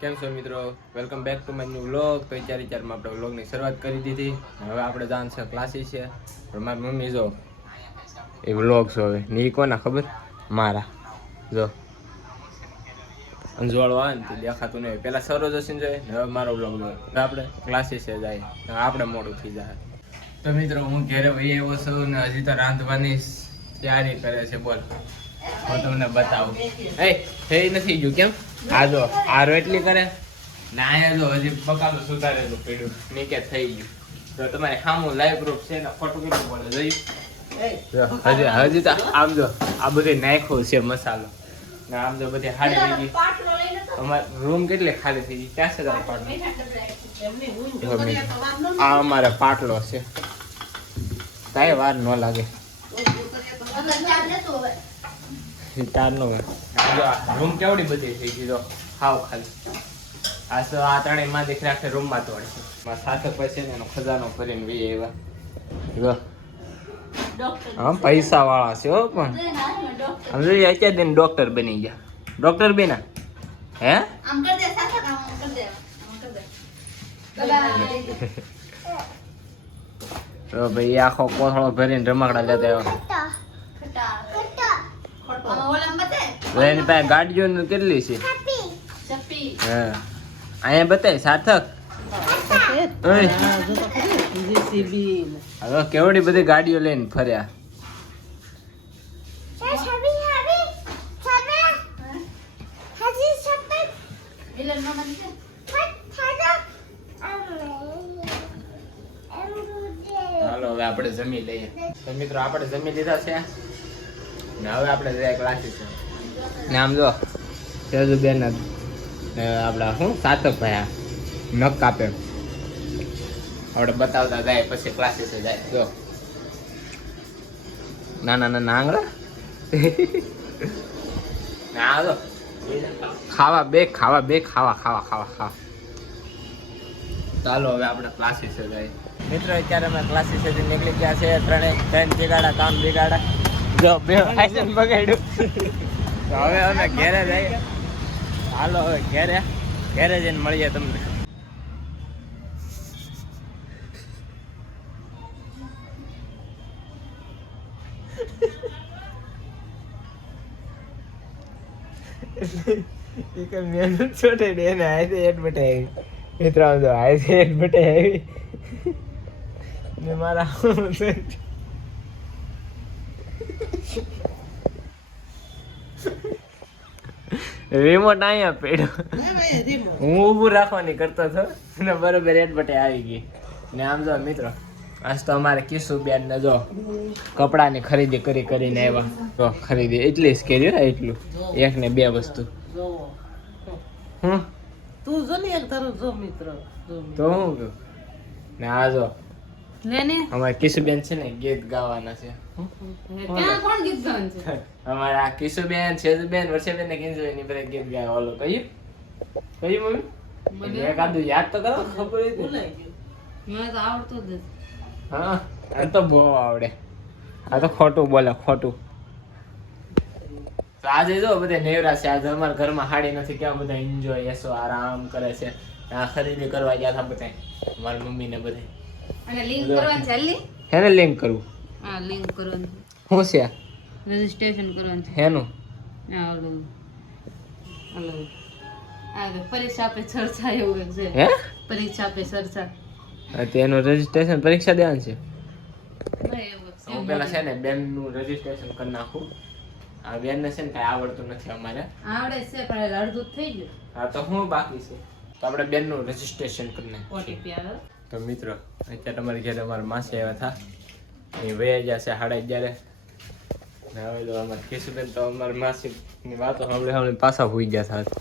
કેમ છો મિત્રો? Welcome back to my new vlog તો ચાર ચારમાં આપણે વ્લોગની શરૂઆત કરી દીધી. હવે આપણે જાણ છે ક્લાસીસ છે. પણ મારી મમ્મી જો, એ વ્લોગ હવે. ની કોના ખબર? મારા. જો. અંજવાળો આવે ને તો દેખાતું નહીં પેલા સરોજ હસીને જોઈએ હવે મારો વ્લોગ જોઈએ આપણે ક્લાસીસે જાય. આપણે મોડું થઈ જાય. તો મિત્રો, હું ઘેરે વહી આવ્યો છું ને હજી તો રાંધવાની તૈયારી કરે છે. બોલ. હું તમને બતાવું. એ થઈ નથી ગયું કેમ? આ જો આરો એટલી કરે? ના અહીંયા જો હજી બકાલું સુધારેલું પીડ્યું. નીકે થઈ ગયું. તો તમારે સામું લાઈવ પ્રૂફ છે ને ફોટો કેટલું પડે જોયું? હજી હજી તો આમ જો આ બધું નાખ્યું છે મસાલો. ને આમ જો બધી હાડી થઈ ગઈ. અમારે રૂમ કેટલી ખાલી થઈ ગઈ? ક્યાં છે તારો પાટલો આ અમારે પાટલો છે. કાંઈ વાર ન લાગે. ચારનો રૂમ કેવડી બધી થઈ ગઈ જો હાવ ખાલી. આ તો આ ત્રણેયમાં દીકરા આખે રૂમમાં તોડ છે માં સાથે પછી ને એનો ખજાનો ભરીને વી એવા જો. હા પૈસા વાળા છે હો પણ. સમજો અત્યારે દિન ડોક્ટર બની ગયા. ડોક્ટર બેના હે? તો ભાઈ આખો કોથળો ભરીને રમકડા લેતા આવ્યો. એની પાસે ગાડીઓ ને કેટલી છે? હા. અહીંયા બતાય સાર્થક? હવે કેવડી બધી ગાડીઓ લઈને ફર્યા? હાલો હવે આપણે જમી લઈએ. તો મિત્રો આપણે જમી લીધા છે? ને હવે આપણે જાય ક્લાસીસ. ને આમ જો સેજુબેન આપણા શું સાતક ભાઈ નખ કાપે. આપણે બતાવતા જાય પછી ક્લાસીસ જાય. જો. નાના નાના આંગળા? ને જો ખાવા બે ખાવા બે ખાવા ખાવા ખાવા ખાવા. ચાલો હવે આપણે ક્લાસીસ જાય. મિત્રો અત્યારે અમે ક્લાસીસ નીકળી ગયા છે ત્રણે ત્રણ બિગાડા કામ બિગાડા. જો બે બગાડ્યું. તો હવે અમે ઘેરે જઈએ હાલો હવે ઘેરે ઘેરે જઈને મળીએ તમને. મહેનત છોટે એને એડવર્ટ મિત્રો આમ જો આયતે એડવર્ટ આવી ને મારા રિમોટ અહીંયા પડ્યો. હું ઊભું રાખવાની કરતો હતો ને બરોબર એડવર્ટ આવી ગઈ. ને આમ જો મિત્રો આજ તો અમારે કિસ્સુ બેન ને જો કપડાની ખરીદી કરી કરીને આવ્યા. તો ખરીદી એટલી જ કરી હો, એટલું. એક ને બે વસ્તુ. હમ? તું જો ને એક તારો જો મિત્ર તો હું કહું ને આ જો અમારે અમારે કિશુબેન છે ને ગીત ગાવાના છે. ક્યાં કોણ ગીત ગાવાનું છે અમારા કિશુબેન છેજુબેન વર્ષેબેન ને કિંજુ એની બધા ગીત ગાય ઓલો કયું? કયું મમ્મી મને એકાદું યાદ તો કરો ખબર હતી મને તો આવડતું જ હા આ તો બહુ આવડે. આ તો ખોટું બોલે ખોટું. તો આજે જો બધે નેવરા છે આજે અમારા ઘરમાં હાડી નથી કેવા બધા એન્જોય એસો આરામ કરે છે. આ ખરીદી કરવા ગયા હતા બધા. મારી મમ્મી ને બધે. અને લિંક કરવાની છે હેને લિંક કરવું? હા લિંક કરવાનું શું છે? રજીસ્ટ્રેશન કરવાનું છે. હેનું? હા ઓલું. ઓલું. આ તો પરીક્ષા આપે ચર્ચા એવું એક છે. હે? પરીક્ષા આપે ચર્ચા. હા, તો એનું રજીસ્ટ્રેશન પરીક્ષા દેવાનું છે. નહીં એવું છે. હું પેલા છે ને બેનનું રજીસ્ટ્રેશન કરી નાખું. આ બેન ને છે ને કઈ આવડતું નથી અમારે. આવડે છે પણ અડધું જ થઈ ગયું. હા તો હું બાકી છે? તો આપણે બેનનું રજીસ્ટ્રેશન કરી નાખીએ. ઓટીપી આવે. તો મિત્રો અત્યારે તમારી ઘરે અમારા માસી આવ્યા હતા. એ વયા છે સાડા અગિયારે. હવે તો અમારે કેશુબેન તો અમારી માસીની વાતો સાંભળી સાંભળી પાછા હોઈ ગયા સાથે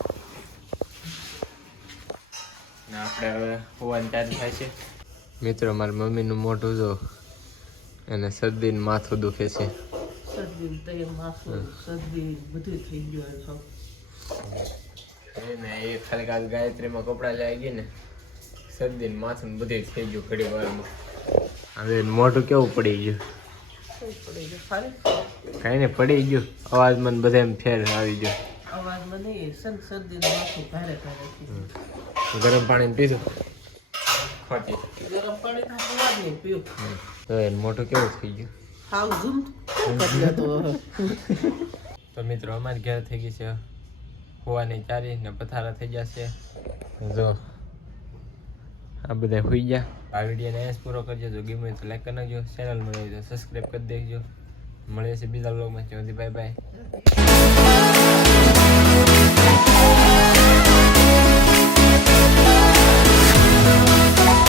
ને આપણે હવે હોવાની તૈયારી થાય છે. મિત્રો મારી મમ્મીનું મોઢું જો અને શરદી ને માથું દુખે છે. એ ખાલી કાલ ગાયત્રીમાં કપડાં લઈ ગઈ ને શરદી ને માથું બધું થઈ ગયું ઘડી વારમાં. હવે મોઢું કેવું પડી ગયું કઈ ને પડી ગયું અવાજ મને બધા એમ ફેર આવી ગયો. ગરમ પાણી પીધું મોટું કેવું થઈ ગયું. તો મિત્રો, અમારે ઘેર થઈ ગઈ છે હોવાની ચારી ને પથારા થઈ ગયા છે જો આ બધા હોઈ ગયા. આ વિડીયોને અહીંયા પૂરો કરજો. જો હોય તો લાઈક કરી નાખજો. ચેનલ મળે તો સબસ્ક્રાઈબ કરી દેજો. મળે છે બીજા બ્લોગમાં સુધી બાય બાય